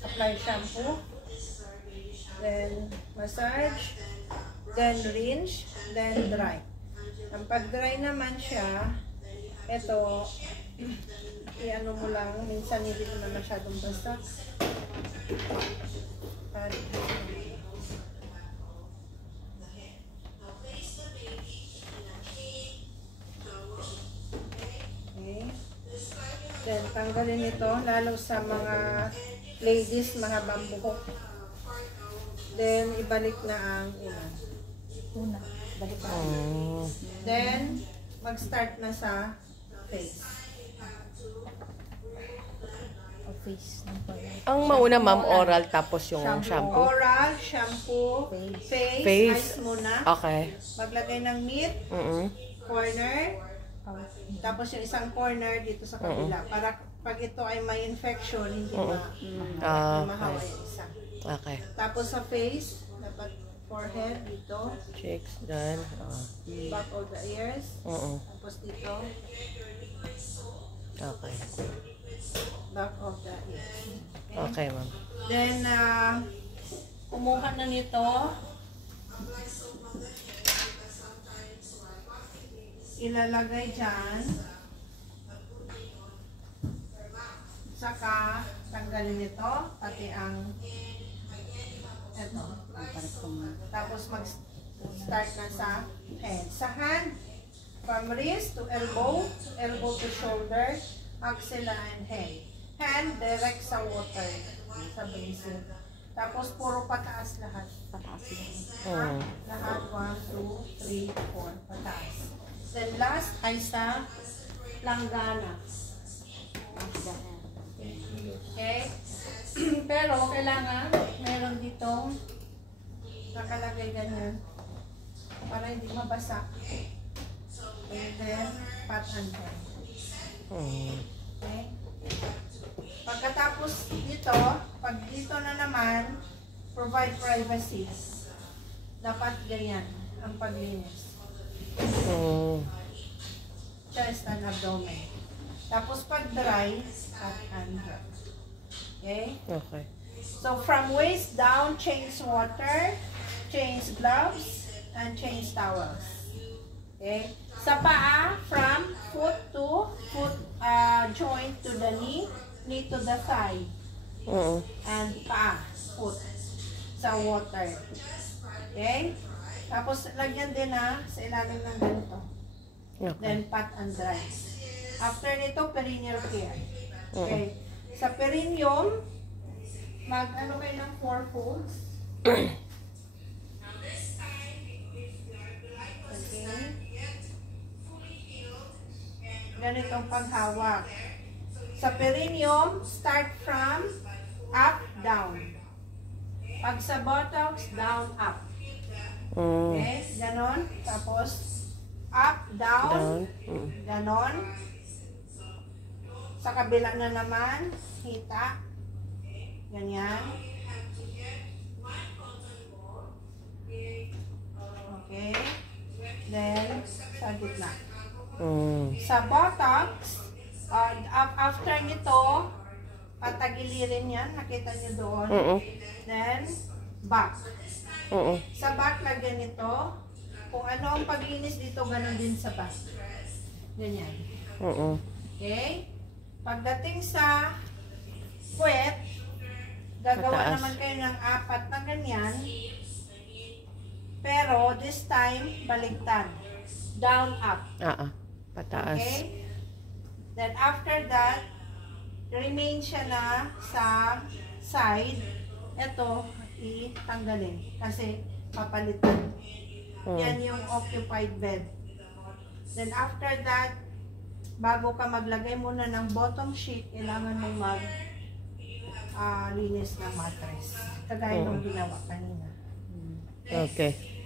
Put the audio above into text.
apply shampoo, then massage, then rinse, then dry. Ang pag-dry naman siya, ito, i-ano mo lang, minsan hindi mo na masyadong basa. At, okay. Then, tanggalin ito, lalo sa mga ladies, mahabang buhok. Then, ibalik na ang una. Balik na. Then, mag-start na sa face. Ang mauna, ma'am, oral tapos yung shampoo. Oral, shampoo, face. Ice muna. Okay. Maglagay ng meat, corner, tapos yung isang corner dito sa kabila. Para pag ito ay may infection, hindi mahawa yung isa. Okay. Tapos sa face, dapat forehead dito. Cheeks, done. Back of the ears. Tapos dito. Okay. Back of the ears. Okay, ma'am. Then, kumuha na nito. Ilalagay dyan. Saka, tanggalin ito. Pati ang ito. Tapos mag-start na sa hand. Sa hand, from wrist to elbow to shoulder, axilla and hand. Hand, direct sa water, sa basin. Tapos, puro pataas lahat. Pataas lahat. Lahat, 1, 2, 3, 4, pataas. Then last ay sa langgana. Okay? Pero, kailangan, meron ditong nakalagay ganyan para hindi mabasa. And then, pat and hand. Okay? Pagkatapos dito, pag dito na naman, provide privacy. Dapat ganyan ang paglinis. Chest and abdomen. Tapos pag dry, pat and hand. Okay? Okay. So from waist down, change water, change gloves, and change towels. Okay? Sa paa, from foot to foot joint to the knee to the thigh. And paa, foot, sa water. Okay? Tapos lagyan din sa ilalim ng ganito. Okay. Then pat and dry. After nito, perineal care. Okay? Sa perineum, mag-ano kayo ng 4 folds. Okay. Ganitong paghawak. Sa perineum, start from up, down. Pag sa buttocks, down, up. Okay? Ganon. Tapos, up, down. Ganon. Sa kabila na naman, hita. Ganyan. Okay. Then, sa gitna. Sa buttocks, after nito, patagilirin yan. Nakita nyo doon. Then, back. Sa back, lagyan nito. Kung ano ang paglinis dito, ganun din sa back. Ganyan. Okay? Pagdating sa puwet, gagawa naman kayo ng 4 na ganyan. Pero, this time, baligtad. Down, up. Pataas. Okay? Then, after that, remain siya na sa side. Ito, itanggalin. Kasi, papalitan. Yan yung occupied bed. Then, after that, bago ka maglagay muna ng bottom sheet, kailangan mong linis ng mattress. Kagaya ng ginawa kanina. Okay.